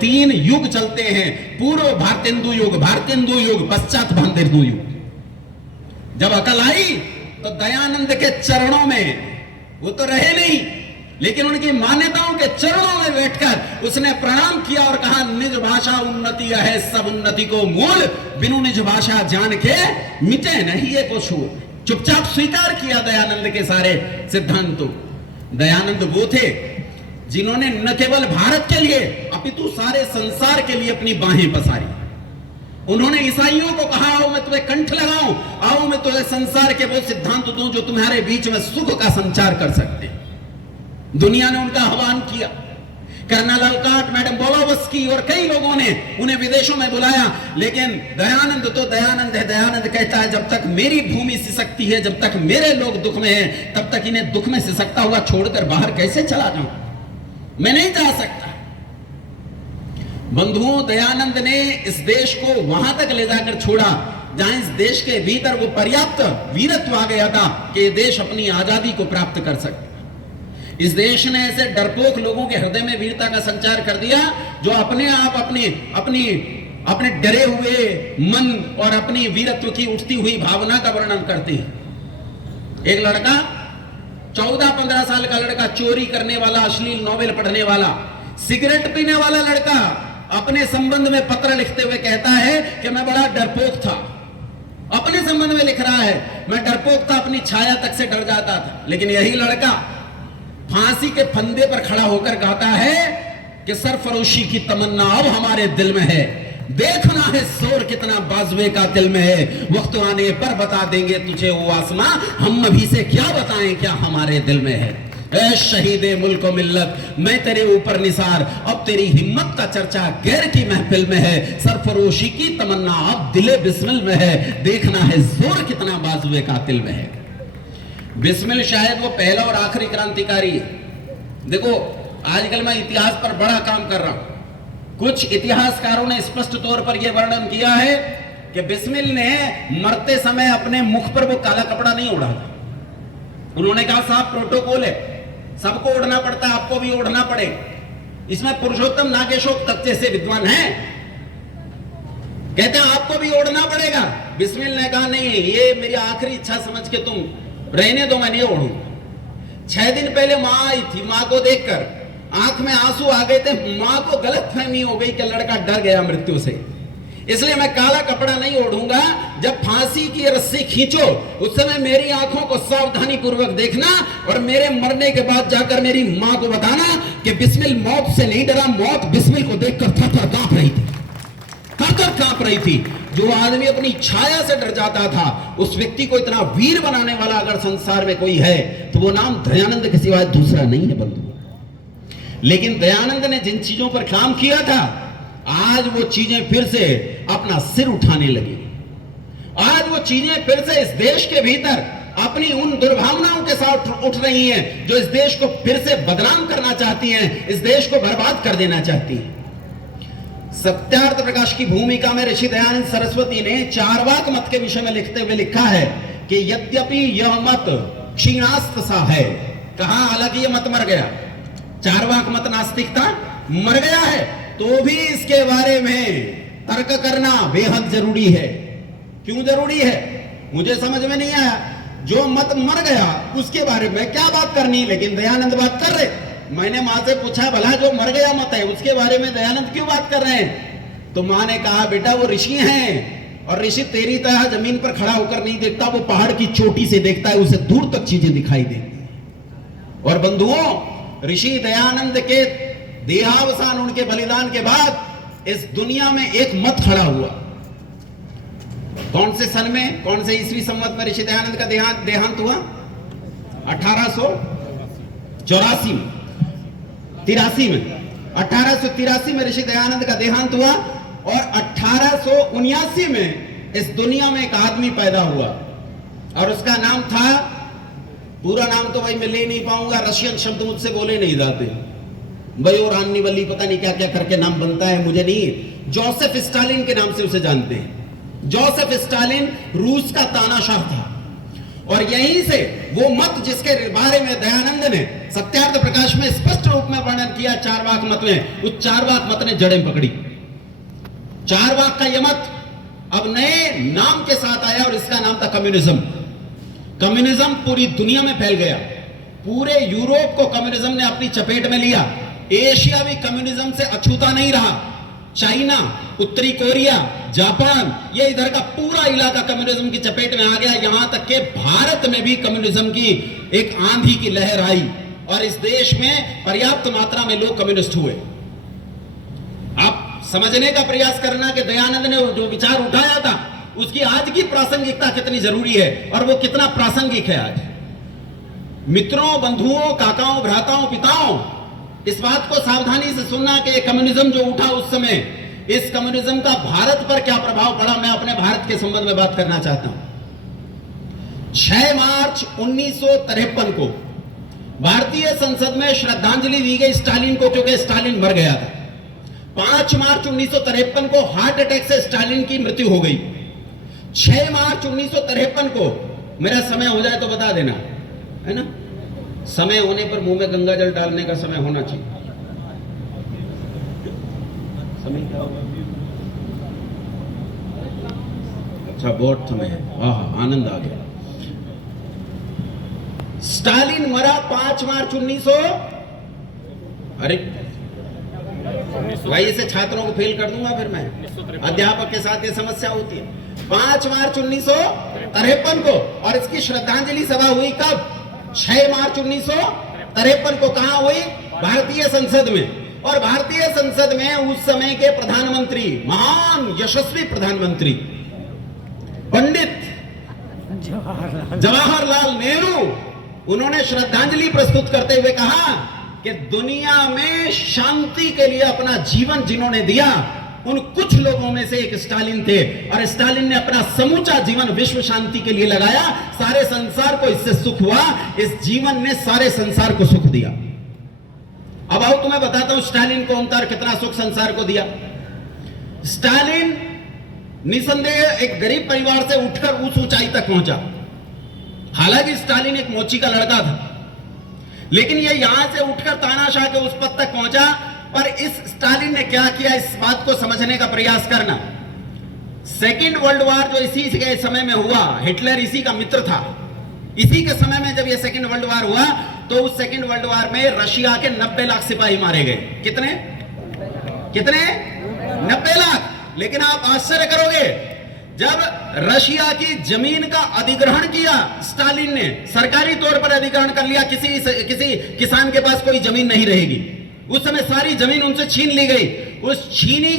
तीन युग चलते हैं, पूर्व भारतेंदु युग, भारतेंदु युग, पश्चात भारतेंदु युग। जब अकल आई तो दयानंद के चरणों में, वो तो रहे नहीं, लेकिन उनकी मान्यताओं के चरणों में बैठकर उसने प्रणाम किया और कहा, निज भाषा उन्नति है सब उन्नति को मूल, बिनु निज भाषा जान के मिटे नहीं ये कुछ। चुपचाप स्वीकार किया दयानंद के सारे सिद्धांतों। दयानंद वो थे जिन्होंने न केवल भारत के लिए अपितु सारे संसार के लिए अपनी बाहें पसारी। उन्होंने ईसाइयों को कहा, आओ मैं तुम्हें कंठ लगाऊं, आओ मैं तुम्हें संसार के वो सिद्धांत दूं जो तुम्हारे बीच में सुख का संचार कर सकते हैं। दुनिया ने उनका आह्वान किया। कर्नल अलकाट, मैडम बोलोवस्की और कई लोगों ने उन्हें विदेशों में बुलाया, लेकिन दयानंद तो दयानंद है। दयानंद कहता है, जब तक मेरी भूमि सिसकती है, जब तक मेरे लोग दुख में हैं, तब तक इन्हें दुख में सिसकता हुआ छोड़कर बाहर कैसे चला जाऊं? मैं नहीं जा सकता। बंधुओं, दयानंद ने इस देश को वहां तक ले जाकर छोड़ा जहां इस देश के भीतर वो पर्याप्त वीरत्व आ गया था कि ये देश अपनी आजादी को प्राप्त कर सके। इस देश ने ऐसे डरपोक लोगों के हृदय में वीरता का संचार कर दिया जो अपने आप अपने डरे हुए मन और अपनी वीरत्व की उठती हुई भावना का वर्णन करते हैं। एक लड़का, 14-15 साल का लड़का, चोरी करने वाला, अश्लील नॉवेल पढ़ने वाला, सिगरेट पीने वाला लड़का अपने संबंध में पत्र लिखते हुए कहता है कि मैं बड़ा डरपोक था। अपने संबंध में लिख रहा है, मैं डरपोक था, अपनी छाया तक से डर जाता था। लेकिन यही लड़का फांसी के फंदे पर खड़ा होकर गाता है कि सरफरोशी की तमन्ना अब हमारे दिल में है, देखना है जोर कितना बाजुए का दिल में है, वक्त आने पर बता देंगे तुझे वो आसमां, हम अभी से क्या बताएं क्या हमारे दिल में है। ऐ शहीदे मुल्क व मिल्लत, मैं तेरे ऊपर निसार, अब तेरी हिम्मत का चर्चा गैर की महफिल में है, सरफरोशी की तमन्ना अब दिले बिस्मिल में है, देखना है जोर कितना बाजुए का दिल में है। बिस्मिल शायद वो पहला और आखिरी क्रांतिकारी है। देखो, आजकल मैं इतिहास पर बड़ा काम कर रहा हूं। कुछ इतिहासकारों ने स्पष्ट तौर पर यह वर्णन किया है कि बिस्मिल ने मरते समय अपने मुख पर वो काला कपड़ा नहीं ओढ़ा था। उन्होंने कहा, साहब प्रोटोकॉल है, सबको ओढ़ना पड़ता है, आपको भी ओढ़ना पड़ेगा। इसमें पुरुषोत्तम नागेशोक तक जैसे विद्वान हैं, कहते हैं आपको भी ओढ़ना पड़ेगा। बिस्मिल ने कहा, नहीं, ये मेरी आखिरी इच्छा समझ के तुम रहने दो, मैं नहीं ओढ़ूंगा। 6 दिन पहले मां आई थी, मां को देखकर आंख में आंसू आ गए थे, मां को गलतफहमी हो गई कि लड़का डर गया मृत्यु से, इसलिए मैं काला कपड़ा नहीं ओढ़ूंगा। जब फांसी की रस्सी खींचो उस समय मेरी आंखों को सावधानी पूर्वक देखना और मेरे मरने के बाद जाकर मेरी मां को बताना कि बिस्मिल मौत से नहीं डरा, मौत बिस्मिल को देखकर थर-थर कांप रही थी, थर-थर कांप रही थी। जो आदमी अपनी छाया से डर जाता था, उस व्यक्ति को इतना वीर बनाने वाला अगर संसार में कोई है तो वो नाम दयानंद के सिवाय दूसरा नहीं है बंधु। लेकिन दयानंद ने जिन चीजों पर काम किया था, आज वो चीजें फिर से अपना सिर उठाने लगी। आज वो चीजें फिर से इस देश के भीतर अपनी उन दुर्भावनाओं के साथ उठ रही हैं जो इस देश को फिर से बदनाम करना चाहती हैं, इस देश को बर्बाद कर देना चाहती हैं। सत्यार्थ प्रकाश की भूमिका में ऋषि दयानंद सरस्वती ने चार्वाक मत के विषय में लिखते हुए लिखा है कि यद्यपि यह मत क्षीणास्त सा है, कहा हालांकि यह मत मर गया, चार्वाक मत नास्तिकता मर गया है, तो भी इसके बारे में तर्क करना बेहद जरूरी है। क्यों जरूरी है मुझे समझ में नहीं आया। जो मत मर गया उसके बारे में क्या बात करनी, लेकिन दयानंद बात कर रहे। मैंने मां से पूछा, भला जो मर गया मत है उसके बारे में दयानंद क्यों बात कर रहे हैं? तो मां ने कहा, बेटा वो ऋषि हैं और ऋषि तेरी तरह जमीन पर खड़ा होकर नहीं देखता, वो पहाड़ की चोटी से देखता है, उसे दूर तक चीजें दिखाई देती है। और बंधुओं, ऋषि दयानंद के देहावसान, उनके बलिदान के बाद इस दुनिया में एक मत खड़ा हुआ। कौन से सन में, कौन से ईस्वी संवत में ऋषि दयानंद का देहांत हुआ? 1883 में, 83 में, 1883 में ऋषि दयानंद का देहांत हुआ और 1879 में इस दुनिया में एक आदमी पैदा हुआ और उसका नाम था, पूरा नाम तो भाई मैं ले नहीं पाऊंगा, रशियन शब्द मुझसे बोले नहीं जाते, बयोरानी वली पता नहीं क्या क्या करके नाम बनता है, मुझे नहीं। जोसेफ स्टालिन के नाम से उसे जानते हैं। जोसेफ स्टालिन रूस का तानाशाह था और यहीं से वो मत जिसके बारे में दयानंद ने सत्यार्थ प्रकाश में स्पष्ट रूप में वर्णन किया चारवाक मत में, उस चारवाक मत ने जड़ें पकड़ी। चारवाक का यह मत अब नए नाम के साथ आया और इसका नाम था कम्युनिज्म। कम्युनिज्म पूरी दुनिया में फैल गया, पूरे यूरोप को कम्युनिज्म ने अपनी चपेट में लिया। एशिया भी कम्युनिज्म से अछूता नहीं रहा। चाइना, उत्तरी कोरिया, जापान, ये इधर का पूरा इलाका कम्युनिज्म की चपेट में आ गया। यहां तक के भारत में भी कम्युनिज्म की एक आंधी की लहर आई और इस देश में पर्याप्त मात्रा में लोग कम्युनिस्ट हुए। आप समझने का प्रयास करना कि दयानंद ने जो विचार उठाया था उसकी आज की प्रासंगिकता कितनी जरूरी है और वो कितना प्रासंगिक है आज। मित्रों, बंधुओं, काकाओं, भ्राताओं, पिताओं, इस बात को सावधानी से सुनना कि कम्युनिज्म जो उठा उस समय, इस कम्युनिज्म का भारत पर क्या प्रभाव पड़ा, मैं अपने भारत के संबंध में बात करना चाहता हूं। 6 मार्च 1953 को भारतीय संसद में श्रद्धांजलि दी गई स्टालिन को, क्योंकि स्टालिन मर गया था। 5 मार्च 1953 को हार्ट अटैक से स्टालिन की मृत्यु हो गई। 6 मार्च 1953 को, मेरा समय हो जाए तो बता देना, है ना, समय होने पर मुंह में गंगा जल डालने का समय होना चाहिए। समय क्या होगा? अच्छा, बहुत समय है। आहा, आनंद आ गया। स्टालिन मरा 5 मार्च 1900। अरे भाई, इसे छात्रों को फेल कर दूंगा फिर मैं। अध्यापक के साथ ये समस्या होती है। 5 मार्च 1953 को, और इसकी श्रद्धांजलि सभा हुई कब? 6 मार्च 1953 को। कहां हुई? भारतीय संसद में। और भारतीय संसद में उस समय के प्रधानमंत्री, महान यशस्वी प्रधानमंत्री पंडित जवाहरलाल नेहरू, उन्होंने श्रद्धांजलि प्रस्तुत करते हुए कहा कि दुनिया में शांति के लिए अपना जीवन जिन्होंने दिया, उन कुछ लोगों में से एक स्टालिन थे। और स्टालिन ने अपना समूचा जीवन विश्व शांति के लिए लगाया। सारे संसार को इससे सुख हुआ। इस जीवन ने सारे संसार को सुख दिया। अब आओ तुम्हें बताता हूं स्टालिन कौन था और कितना सुख संसार को दिया। स्टालिन निसंदेह एक गरीब परिवार से उठकर उस ऊंचाई तक पहुंचा। हालांकि स्टालिन एक मोची का लड़का था, लेकिन यह यहां से उठकर तानाशाह के उस पद तक पहुंचा। पर इस स्टालिन ने क्या किया, इस बात को समझने का प्रयास करना। सेकेंड वर्ल्ड वॉर जो इसी के समय में हुआ, हिटलर इसी का मित्र था। इसी के समय में जब यह सेकेंड वर्ल्ड वॉर हुआ तो उस सेकेंड वर्ल्ड वॉर में रशिया के 90 लाख सिपाही मारे गए। कितने 90 लाख। लेकिन आप आश्चर्य करोगे, जब रशिया की जमीन का अधिग्रहण किया स्टालिन ने, सरकारी तौर पर अधिग्रहण कर लिया, किसी किसान के पास कोई जमीन नहीं रहेगी। उस समय सारी जमीन उनसे छीन ली गई। उस छीन ली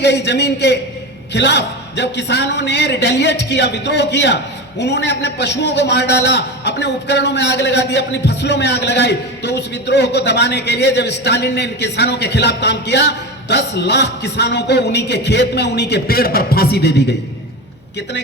गई जमीन के खिलाफ जब किसानों ने रिटेलिएट किया, विद्रोह किया, उन्होंने अपने पशुओं को मार डाला, अपने उपकरणों में आग लगा दी, अपनी फसलों में आग लगाई। तो उस विद्रोह को दबाने के लिए जब स्टालिन ने इन किसानों के खिलाफ काम किया, 10 लाख किसानों को उन्हीं के खेत में, उन्हीं के पेड़ पर फांसी दे दी गई। कितने